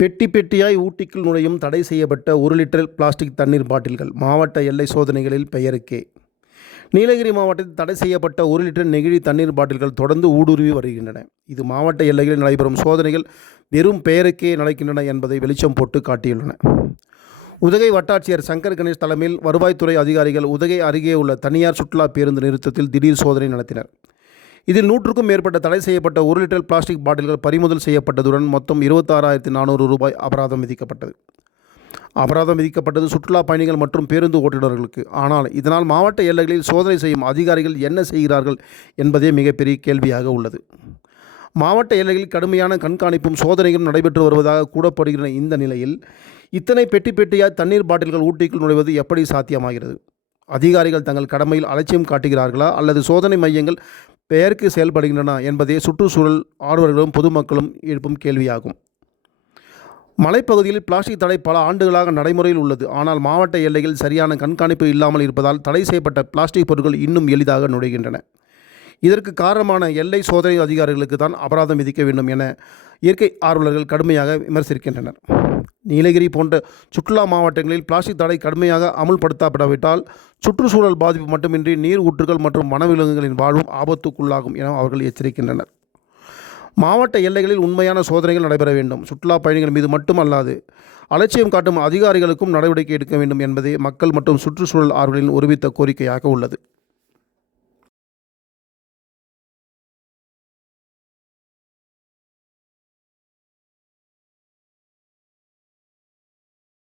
பெட்டி பெட்டியாய் ஊட்டிக்குள் நுழையும் தடை செய்யப்பட்ட ஒரு லிட்டர் பிளாஸ்டிக் தண்ணீர் பாட்டில்கள் மாவட்ட எல்லை சோதனைகளில் பெயருக்கே. நீலகிரி மாவட்டத்தில் தடை செய்யப்பட்ட ஒரு லிட்டர் நெகிழி தண்ணீர் பாட்டில்கள் தொடர்ந்து ஊடுருவி வருகின்றன. இது மாவட்ட எல்லைகளில் நடைபெறும் சோதனைகள் வெறும் பெயருக்கே நடக்கின்றன என்பதை வெளிச்சம் போட்டு காட்டியுள்ளன. உதகை வட்டாட்சியர் சங்கர் கணேஷ் தலைமையில் வருவாய்த்துறை அதிகாரிகள் உதகை அருகே உள்ள தனியார் சுற்றுலா பேருந்து நிறுத்தத்தில் திடீர் சோதனை நடத்தினர். இதில் நூற்றுக்கும் மேற்பட்ட தடை செய்யப்பட்ட ஒரு லிட்டர் பிளாஸ்டிக் பாட்டில்கள் பறிமுதல் செய்யப்பட்டதுடன் மொத்தம் இருபத்தாறாயிரத்தி நானூறு ரூபாய் அபராதம் விதிக்கப்பட்டது. அபராதம் விதிக்கப்பட்டது சுற்றுலா பயணிகள் மற்றும் பேருந்து ஓட்டுநர்களுக்கு. ஆனால் இதனால் மாவட்ட எல்லைகளில் சோதனை செய்யும் அதிகாரிகள் என்ன செய்கிறார்கள் என்பதே மிகப்பெரிய கேள்வியாக உள்ளது. மாவட்ட எல்லைகளில் கடுமையான கண்காணிப்பும் சோதனையும் நடைபெற்று வருவதாக கூறப்படுகிற இந்த நிலையில் இத்தனை பெட்டி பெட்டியாக தண்ணீர் பாட்டில்கள் ஊட்டிக்குள் நுழைவது எப்படி சாத்தியமாகிறது? அதிகாரிகள் தங்கள் கடமையில் அலட்சியம் காட்டுகிறார்களா? அல்லது சோதனை மையங்கள் பெயருக்கு செயல்படுகின்றன என்பதே சுற்றுச்சூழல் ஆர்வலர்களும் பொதுமக்களும் எழுப்பும் கேள்வியாகும். மலைப்பகுதியில் பிளாஸ்டிக் தடை பல ஆண்டுகளாக நடைமுறையில் உள்ளது. ஆனால் மாவட்ட எல்லையில் சரியான கண்காணிப்பு இல்லாமல் இருப்பதால் தடை செய்யப்பட்ட பிளாஸ்டிக் பொருட்கள் இன்னும் எளிதாக நுழைகின்றன. இதற்கு காரணமான எல்லை சோதனை அதிகாரிகளுக்கு தான் அபராதம் விதிக்க வேண்டும் என இயற்கை ஆர்வலர்கள் கடுமையாக விமர்சிக்கின்றனர். நீலகிரி போன்ற சுற்றுலா மாவட்டங்களில் பிளாஸ்டிக் தடை கடுமையாக அமுல்படுத்தப்படாவிட்டால் சுற்றுச்சூழல் பாதிப்பு மட்டுமின்றி நீர் ஊற்றுகள் மற்றும் வனவிலங்குகளின் வாழ்வும் ஆபத்துக்குள்ளாகும் என அவர்கள் எச்சரிக்கின்றனர். மாவட்ட எல்லைகளில் உண்மையான சோதனைகள் நடைபெற வேண்டும். சுற்றுலா பயணிகள் மீது மட்டுமல்லாது அலட்சியம் காட்டும் அதிகாரிகளுக்கும் நடவடிக்கை எடுக்க வேண்டும் என்பதே மக்கள் மற்றும் சுற்றுச்சூழல் ஆர்வலின் ஒருமித்த கோரிக்கையாக உள்ளது.